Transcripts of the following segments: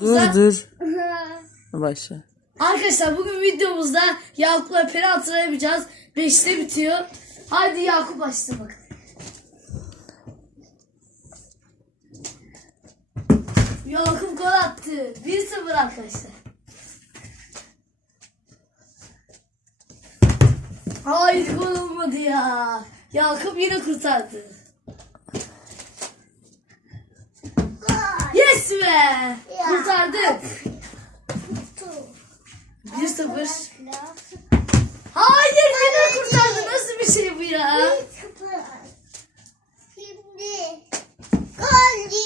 Dur dur. Başla. Arkadaşlar bugün videomuzda Yakup'la penaltı yapacağız. 5'te bitiyor. Hadi Yakup başla bak. Yakup gol attı. 1-0 arkadaşlar. Hayır gol olmadı ya. Yakup yine kurtardı. Yes be! Kurtardık. 1-0. Hayır yine kurtardı. Nasıl bir şey bu ya? Şimdi.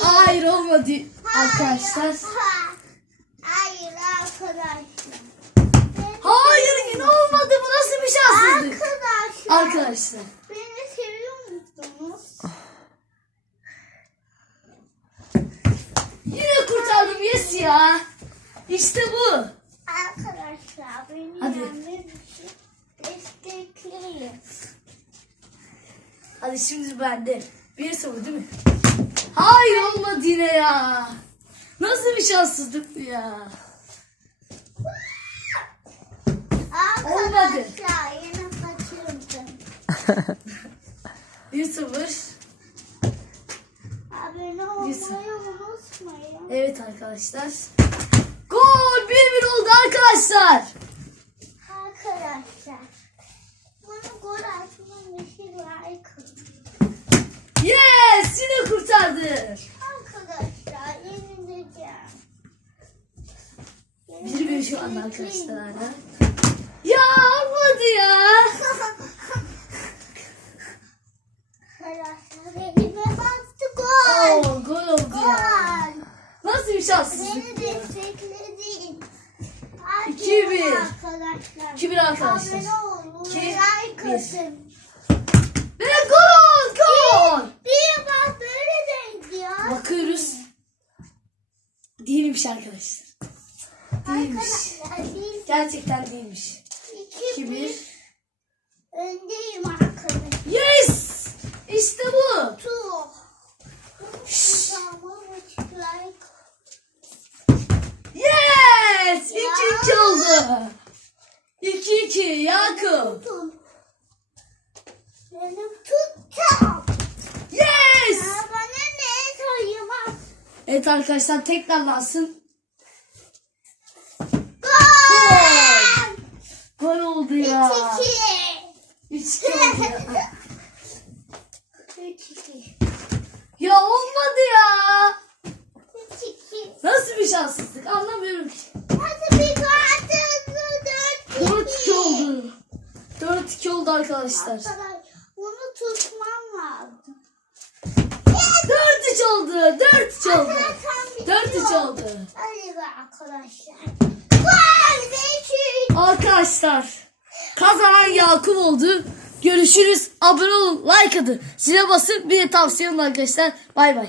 Hayır olmadı arkadaşlar. Hayır arkadaşlar. Hayır yine olmadı. Bu nasıl bir şanssızlık? Arkadaşlar. Arkadaşlar. Ya. İşte bu. Arkadaşlar beni Hadi. için destekleyin. Hadi şimdi bende. 1-0 değil mi? Hayır olmadı yine ya. Nasıl bir şanssızlık bu ya? Olmadı. Arkadaşlar yine kaçırdım. 1-0. Abone olmayı unutmayın. Evet arkadaşlar. Gol 1-1 oldu arkadaşlar. Gol için like atın. Yes yine kurtardı. Arkadaşlar yenileceğim. 1-1 şu an arkadaşlar hala. Ya olmadı ya. Arkadaşlar elime bastı gol. Oo, gol oldu ya. Gol. Nasıl bir şanssızlık Beni bu? destekledin. Hadi İki bir. İki bir arkadaşlar. İki bir. Ve gol gol. Bir bak böyle denk ya. Bakıyoruz. Değilmiş arkadaşlar. Değilmiş. Gerçekten değilmiş. iki 2-1. bir öndeyim arkadaşlar. Yes. İşte bu. Tu. Tamam açık like. Yes. 2-2 oldu. 2-2 Yakup. Benim tutacağım. Yes. Ya bana ne sayılmaz. Evet arkadaşlar tekrarlansın. Gol. Gol oldu ya. İki. 3-2 oldu ya. Ya olmadı ya. Üç iki. Nasıl bir şanssızlık anlamıyorum ki. Hadi bir kartını dört 4-2 iki. oldu. 4-2 oldu arkadaşlar. Arkadaş bunu tutmam lazım. 4-3 oldu. 4-3 oldu. 4-3 bitiyor. oldu. Beş üç. Arkadaşlar kazanan Yakup oldu. Görüşürüz. Abone olun. Like atın. Zile basın. Bir de tavsiye olun arkadaşlar. Bay bay.